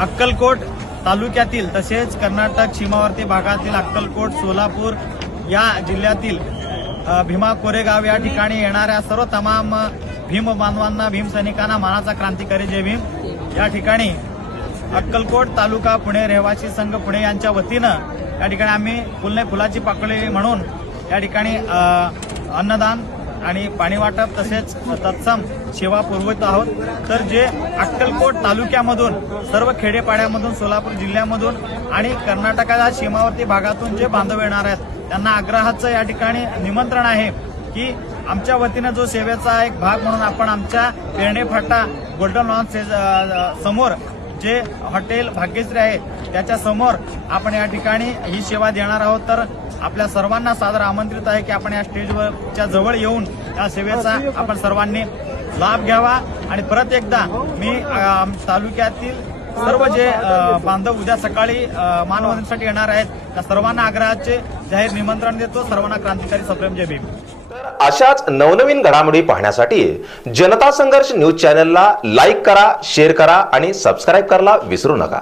अक्कलकोट तालुक्यातील तसेच कर्नाटक सीमावर्ती भागातील अक्कलकोट सोलापूर या जिल्ह्यातील भीमा कोरेगाव या ठिकाणी येणाऱ्या सर्व तमाम भीम बांधवांना भीम सैनिकांना मानाचा क्रांतिकारी जय भीम. या ठिकाणी अक्कलकोट तालुका पुणे रहिवासी संघ पुणे यांच्या वतीनं या ठिकाणी आम्ही फुलने फुलाची पाकळी म्हणून या ठिकाणी अन्नदान आणि पाणी वाटप तसेच तत्सम सेवा पुरवत आहोत. तर जे अक्कलकोट तालुक्यामधून सर्व खेडेपाड्यामधून सोलापूर जिल्ह्यामधून आणि कर्नाटकाच्या सीमावर्ती भागातून जे बांधव येणार आहेत त्यांना आग्रहाचं या ठिकाणी निमंत्रण आहे की आमच्या वतीनं जो सेवेचा एक भाग म्हणून आपण आमच्या पेरणे फाटा गोल्डन लॉन्स समोर जे हॉटेल भाग्यश्री आहे त्याच्यासमोर आपण या ठिकाणी ही सेवा देणार आहोत. तर आपल्या सर्वांना सादर आमंत्रित आहे की आपण या स्टेजवरच्या जवळ येऊन या सेवेचा आपण सर्वांनी लाभ घ्यावा. आणि परत एकदा मी तालुक्यातील सर्व जे बांधव उद्या सकाळी मानवंदनेसाठी येणार आहेत त्या सर्वांना आग्रहाचे जाहीर निमंत्रण देतो. सर्वांना क्रांतिकारी सप्रेम. जय भीम. अशाच नवनवीन घडामोडी पाहण्यासाठी जनता संघर्ष न्यूज चॅनलला लाईक करा शेअर करा आणि सबस्क्राईब करायला विसरू नका.